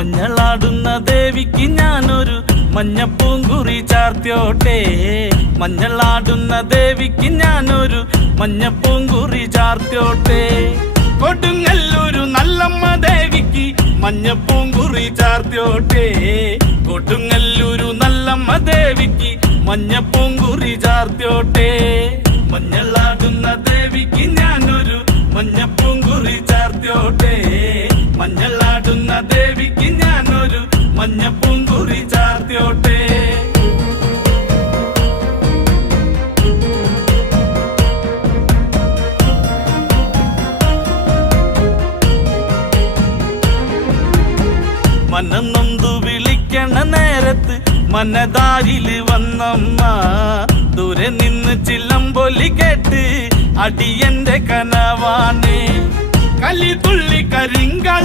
മഞ്ഞളാടുന്ന ദേവിക്ക് ഞാനൊരു മഞ്ഞപ്പൂങ്കുറി ചാർത്തിയോട്ടെ. മഞ്ഞളാടുന്ന ദേവിക്ക് ഞാനൊരു മഞ്ഞപ്പൂങ്കുറി ചാർത്തിയോട്ടെ. കൊടുങ്ങല്ലൂരു നല്ലമ്മ ദേവിക്ക് മഞ്ഞപ്പൂങ്കുറി ചാർത്തിയോട്ടെ. കൊടുങ്ങല്ലൂരു നല്ലമ്മ ദേവിക്ക് മഞ്ഞപ്പൂങ്കുറി ചാർത്തിയോട്ടെ. മഞ്ഞളാടുന്ന ദേവിക്ക് ഞാനൊരു മഞ്ഞപ്പൂങ്കുറി ചാർത്തിയോട്ടെ. മഞ്ഞളാടുന്ന ദേവിക്ക് ഞാനൊരു മഞ്ഞപ്പൂങ്കുറി ചാർത്തിയോട്ടെ. മനന്നൊന്തു വിളിക്കണ നേരത്ത് മനതാരില് വന്നമ്മ. ദൂരെ നിന്ന് ചിലമ്പൊലി കേട്ട് അടിയന്റെ കനവാണ്. കലിതുള്ളി കരിങ്കൾ